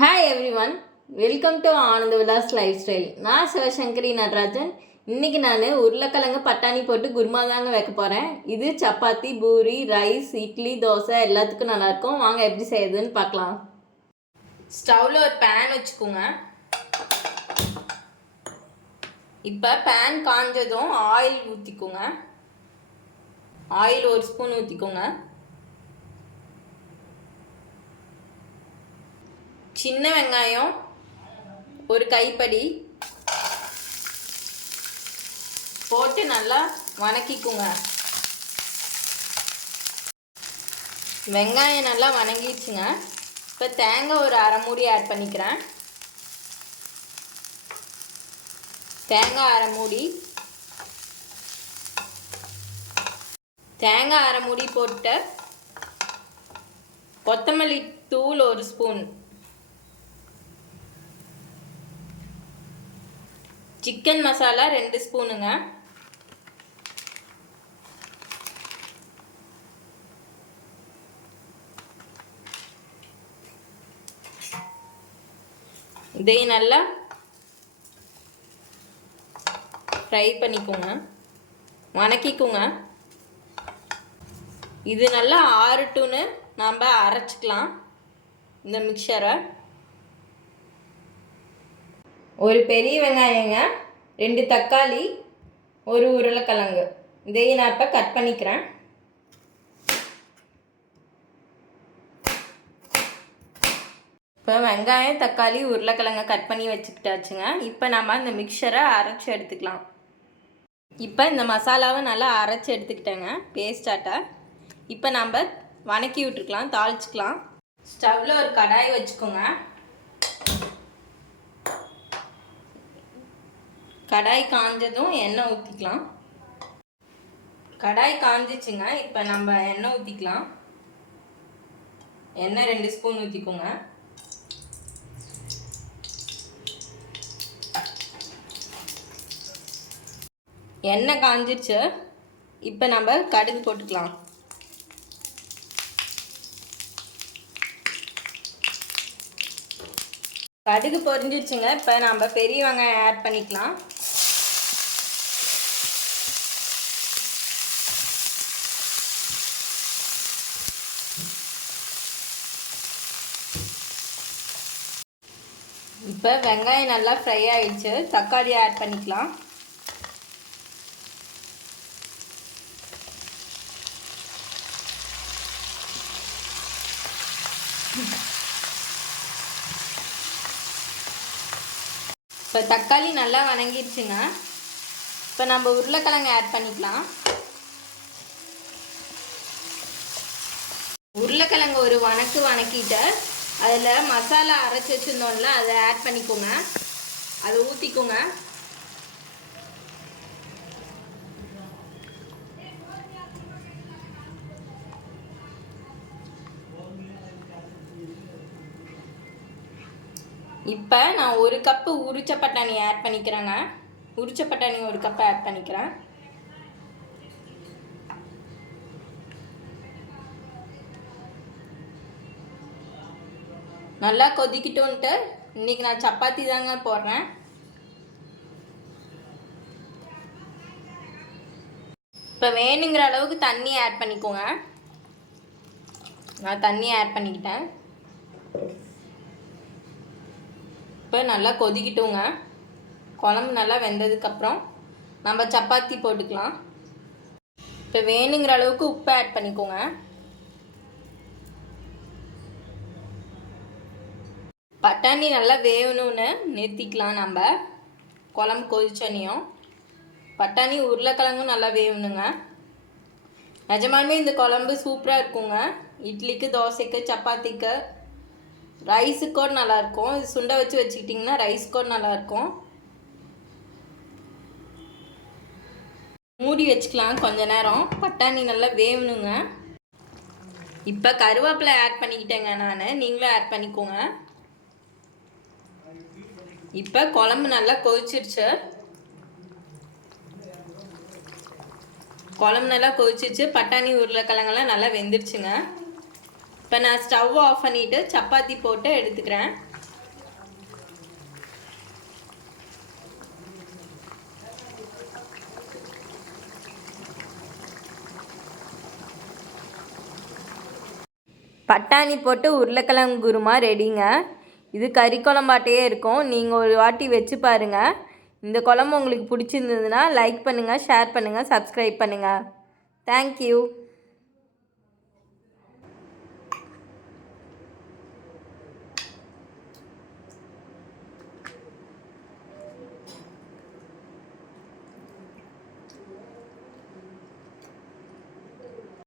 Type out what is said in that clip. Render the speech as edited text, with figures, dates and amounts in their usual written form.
Hi every one, welcome to Ananda Vilas life style. நான் சிவசங்கரி நடராஜன். இன்றைக்கி நான் உருளைக்கிழங்கு பட்டாணி போட்டு குருமா தாங்க வைக்க போகிறேன். இது சப்பாத்தி, பூரி, ரைஸ், இட்லி, தோசை எல்லாத்துக்கும் நல்லாயிருக்கும். வாங்க எப்படி செய்யுதுன்னு பார்க்கலாம். ஸ்டவ்வில் ஒரு பேன் வச்சுக்கோங்க. இப்போ பேன் காஞ்சதும் ஆயில் ஊற்றிக்கோங்க. ஆயில் 1 ஸ்பூன் ஊற்றிக்கோங்க. சின்ன வெங்காயம் 1 கைப்பிடி போட்டு நல்லா வதக்கிக்குங்க. வெங்காயம் நல்லா வதங்கிடுச்சுங்க. இப்போ தேங்காய் ஒரு அரை மூடி ஆட் பண்ணிக்கிறேன். தேங்காய் அரை மூடி போட்டு கொத்தமல்லி தூள் 1 ஸ்பூன், சிக்கன் மசாலா 2 ஸ்பூனுங்க. இதை நல்லா ஃப்ரை பண்ணிக்கோங்க, வதக்கிக்கோங்க. இது நல்லா ஆறட்டுன்னு நாம் அரைச்சிக்கலாம் இந்த மிக்சரை. ஒரு பெரிய வெங்காயங்க, 2 தக்காளி, 1 உருளைக்கிழங்கு, இதையும் நான் இப்போ கட் பண்ணிக்கிறேன். இப்போ வெங்காயம், தக்காளி, உருளைக்கிழங்கை கட் பண்ணி வச்சுக்கிட்டாச்சுங்க. இப்போ நம்ம இந்த மிக்சரை அரைச்சி எடுத்துக்கலாம். இப்போ இந்த மசாலாவை நல்லா அரைச்சி எடுத்துக்கிட்டேங்க, பேஸ்டாட்டை. இப்போ நம்ம வதக்கி விட்டுருக்கலாம், தாளிச்சிக்கலாம். ஸ்டவ்வில் ஒரு கடாய் வச்சுக்கோங்க. கடாய் காஞ்சதும் எண்ணெய் ஊற்றிக்கலாம். கடாய் காஞ்சிச்சுங்க. இப்போ நம்ம எண்ணெய் ஊற்றிக்கலாம். எண்ணெய் 2 ஸ்பூன் ஊற்றிக்கோங்க. எண்ணெய் காஞ்சிச்சு. இப்போ நம்ம கடுகு போட்டுக்கலாம். கடுகு பொரிஞ்சிடுச்சுங்க. இப்போ நம்ம பெரிய வெங்காயம் ஆட் பண்ணிக்கலாம். இப்போ வெங்காயம் நல்லா ஃப்ரை ஆயிடுச்சு. தக்காளி ஆட் பண்ணிக்கலாம். இப்போ தக்காளி நல்லா வதங்கிடுச்சுங்க. இப்போ நம்ம உருளைக்கிழங்கு ஆட் பண்ணிக்கலாம். உருளைக்கிழங்கு ஒரு வதக்கிட்டு அதில் மசாலா அரைச்சி வச்சுருந்தோம்ல, அதை ஆட் பண்ணிக்கோங்க. அதை ஊற்றிக்கோங்க. இப்போ நான் 1 கப்பு உரிச்ச பட்டாணி ஆட் பண்ணிக்கிறேங்க. உரிச்ச பட்டாணி 1 கப்பு ஆட் பண்ணிக்கிறேன். நல்லா கொதிக்கிட்டோன்ட்டு இன்றைக்கி நான் சப்பாத்தி தாங்க போடுறேன். இப்போ வேணுங்கிற அளவுக்கு தண்ணி ஆட் பண்ணிக்கோங்க. நான் தண்ணி ஆட் பண்ணிக்கிட்டேன். இப்போ நல்லா கொதிக்கிட்டோங்க. குழம்பு நல்லா வெந்ததுக்கப்புறம் நம்ம சப்பாத்தி போட்டுக்கலாம். இப்போ வேணுங்கிற அளவுக்கு உப்பு ஆட் பண்ணிக்கோங்க. பட்டாணி நல்லா வேகணும்னு நிறுத்திக்கலாம். நம்ம குழம்பு கொதிச்சோன்னையும் பட்டாணி உருளைக்கிழங்கும் நல்லா வேகணுங்க. நிஜமாலுமே இந்த குழம்பு சூப்பராக இருக்குங்க. இட்லிக்கு, தோசைக்கு, சப்பாத்திக்கு, ரைஸுக்கோடு நல்லாயிருக்கும். இது சுண்டை வச்சு வச்சுக்கிட்டிங்கன்னா ரைஸ்க்கோடு நல்லாயிருக்கும். மூடி வச்சுக்கலாம் கொஞ்ச நேரம். பட்டாணி நல்லா வேகணுங்க. இப்போ கருவேப்பிலை ஆட் பண்ணிக்கிட்டேங்க நான், நீங்களும் ஆட் பண்ணிக்கோங்க. இப்போ குழம்பு நல்லா கொதிச்சிருச்சு. பட்டாணி உருளைக்கிழங்கெல்லாம் நல்லா வெந்துருச்சுங்க. இப்போ நான் ஸ்டவ் ஆஃப் பண்ணிவிட்டு சப்பாத்தி போட்டு எடுத்துக்கிறேன். பட்டாணி போட்டு உருளைக்கிழங்கு குருமா ரெடிங்க. இது கறி குழம்பாட்டையே இருக்கும். நீங்கள் ஒரு வாட்டி வச்சு பாருங்கள். இந்த குழம்பு உங்களுக்கு பிடிச்சிருந்ததுன்னா லைக் பண்ணுங்கள், ஷேர் பண்ணுங்கள், சப்ஸ்கிரைப் பண்ணுங்கள். தேங்க்யூ.